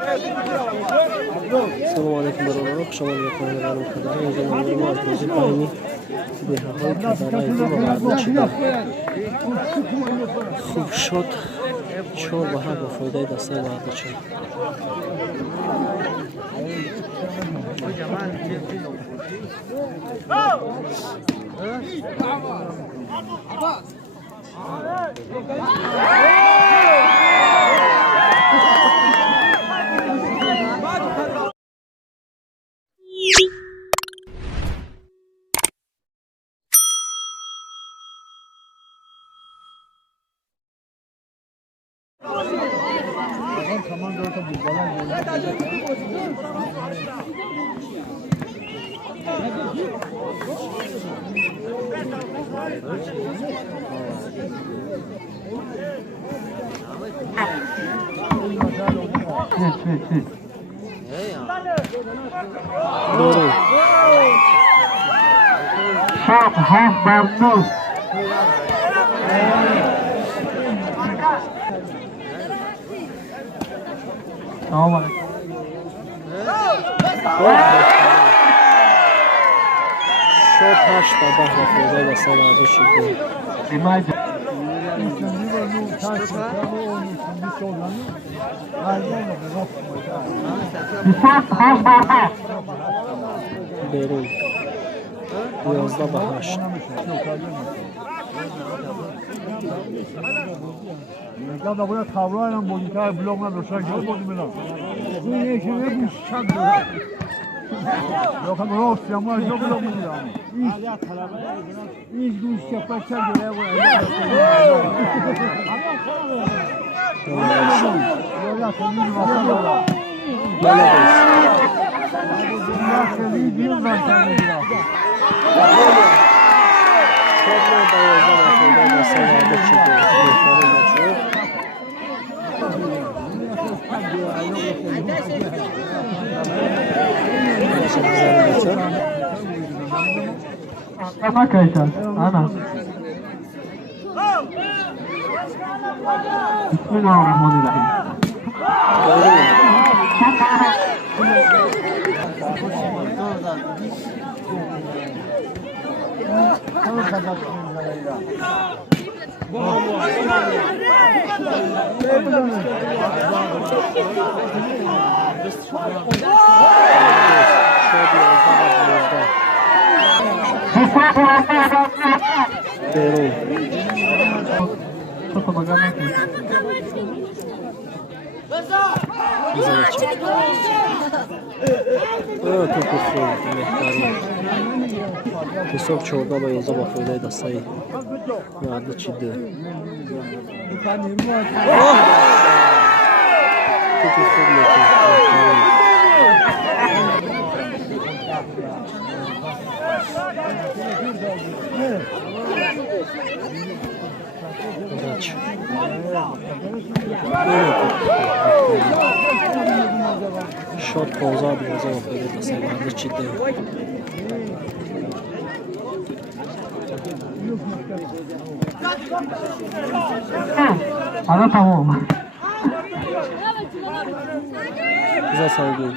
سلام علیکم برادران، خوش آمدید به کانال قلم کدره. اینجا من دارم از بازی قایمی بیههای کدره ایدو و مردم چیده خوب شد 4 بهر با فایده دسته مردم چیده شب هفت ممنون سلام علیکم شد 8 با 10 با فایده دسته مردم چیده بیرون 11 به 8 Ya da buraya tavlayla boyutlar blokla döşek yok oldu mu lan? Bu ne işe ne bu şak yok ama Rusya var yok blok mu lan? İş duş yapacak diye bu. Ya senin var. Ya senin diyor ben sana ya. Ama kayıta ana Bismillahirrahmanirrahim Çok bakalım. حساب 14 با 11 با فایده دسته مردم چیده توپی خوب شاد 15 12 با فایده دسته مردم چیده حالا تمام بذار سایگی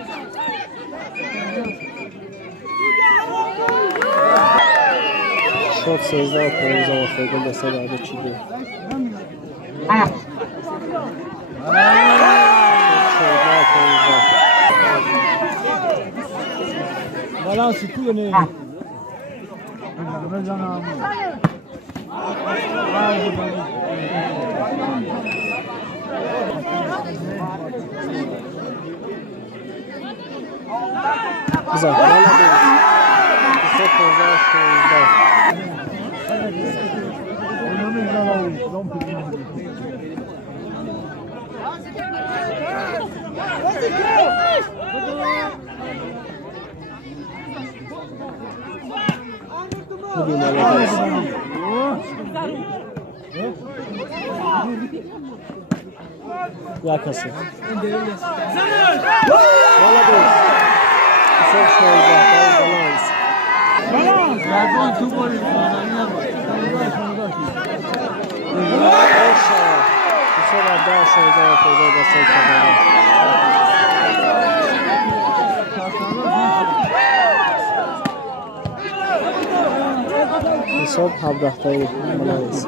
شاد 13 و 15 با فایده دسته مردم چیده Balans tutuyor ne? Güzel. Çok güzel. Bugün alacağız. Yakası. Alacağız. Çok şöyle balans. Balans. Yardım tutuyor. Bu sefer daha şöyle yapacağız. حساب 17 تایی بلند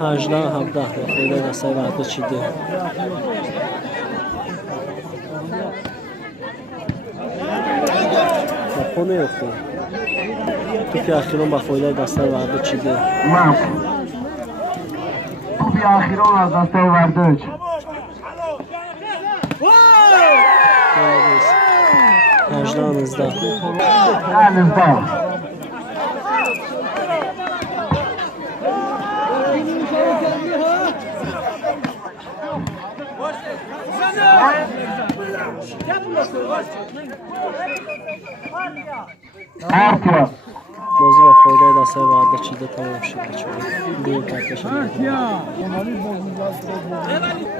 هجده 17 و فایده دسته وعده چیده با خونه افته توپی اخیران با فایده دسته وعده چیده مف توپی اخیران از دسته وردج 18 19 بازی با فایده دسته وعده چیده تمام شد دیگه کارتش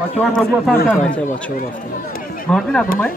بچه ها بازی ها سر کردیم دیگه بچه ها رفتن مردی ندارمایی؟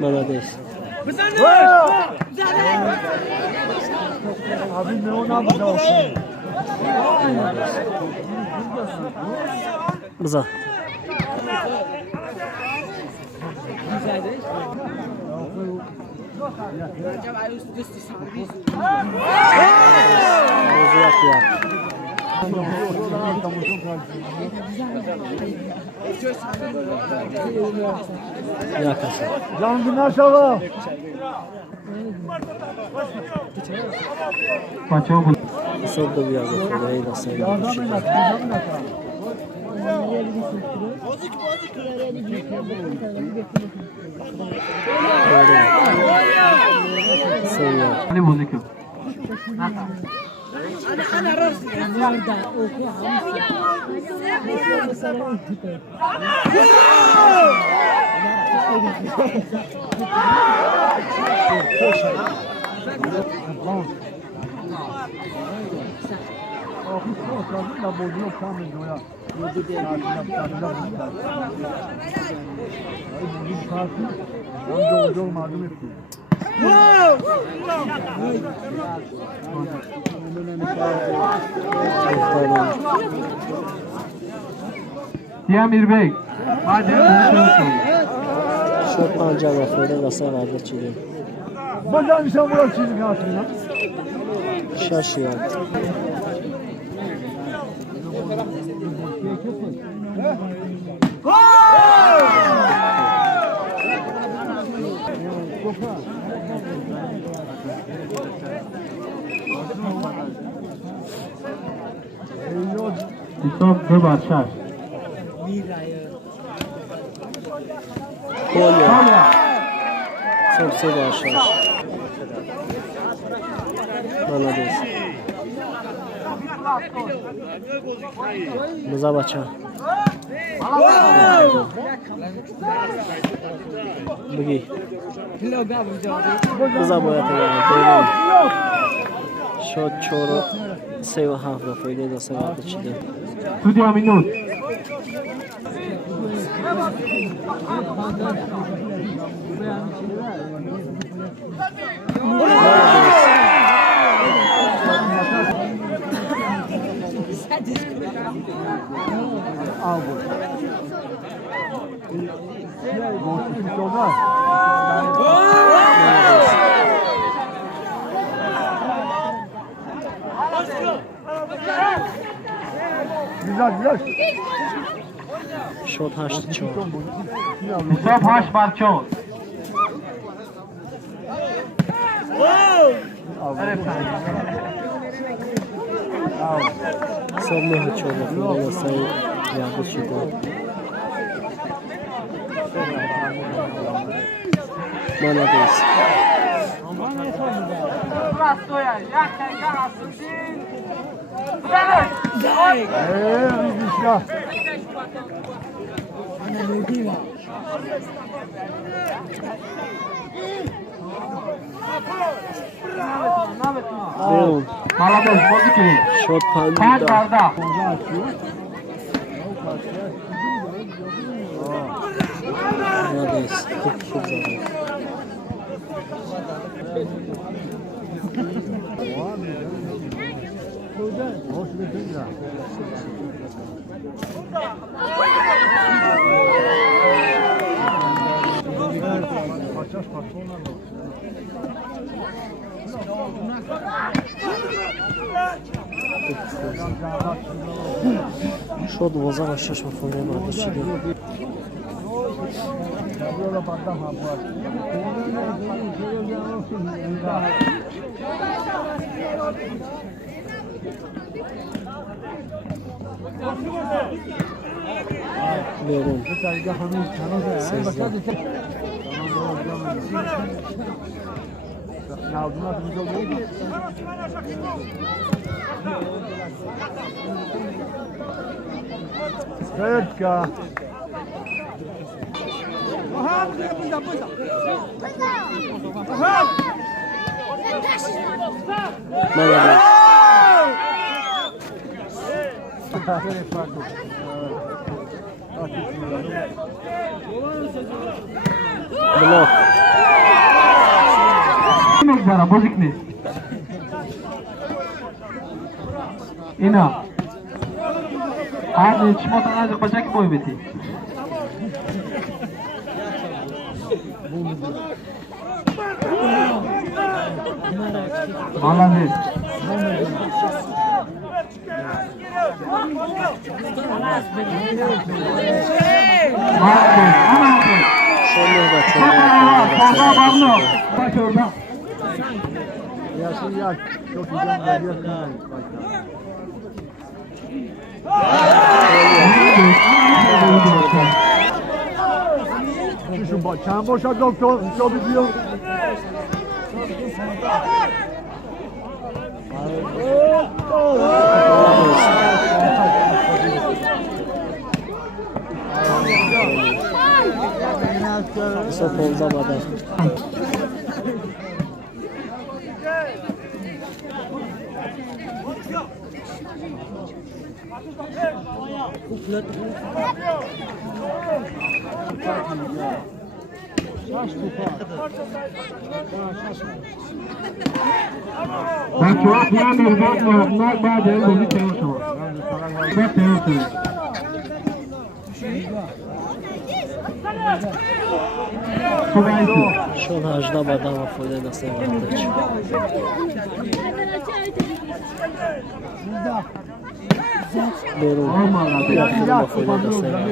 молодец бза Canlı maşallah. بچه ها بود صد بیاد خدایی دسته علی بازی کن یه امیر بیگ شد پنجه و فایده دسته وعده چیده Bana bir şey bırak şimdi aslında. شش یاد حساب 2 بر 6 کولیا صد سه بر شش молодец بزا بچه بگی بزا باید بیرون شد 4 3 و 7 و فایده دسته وعده چیده تو 2 minut Güzel güzel. شد 8 4 حساب 8 بر 4 صد 9 4 و فایده دسته وعده چیده молодец Güzel. Beyon. Молодец, бозики. Şot 5 panda. bardak. Молодец. Çok güzel. Hoş bir ya. Kaçaş patronlar da. Şot voza başlaş mı foyne vardı şimdi. Böyle patlam var. Beyon. Sredka. Молодец. Blok. Mekdara, bozikni. Ina. Hadi çimota azıcık bacak boy beti. Молодец. Молодец. Şonlar da çok Solda bağlı. Bak orada. Yaşın yaş. Çok güzel geliyor. Şu çam boşa doktor. Çok biliyor. Sokolda badar. Bak ya bir bak bazen bunu çevirsin. Bak çevirsin. Şon hajda badar ve foyne nasıl vardı. Beyon. Olmadı. Yakında foyne nasıl vardı.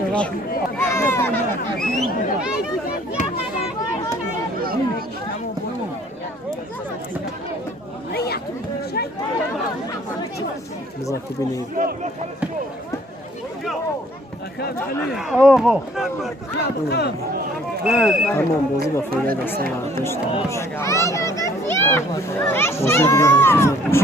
Zakubini. Oho. Tamam bozu da foyne nasıl vardı işte. Bozu bile hafız olmuş.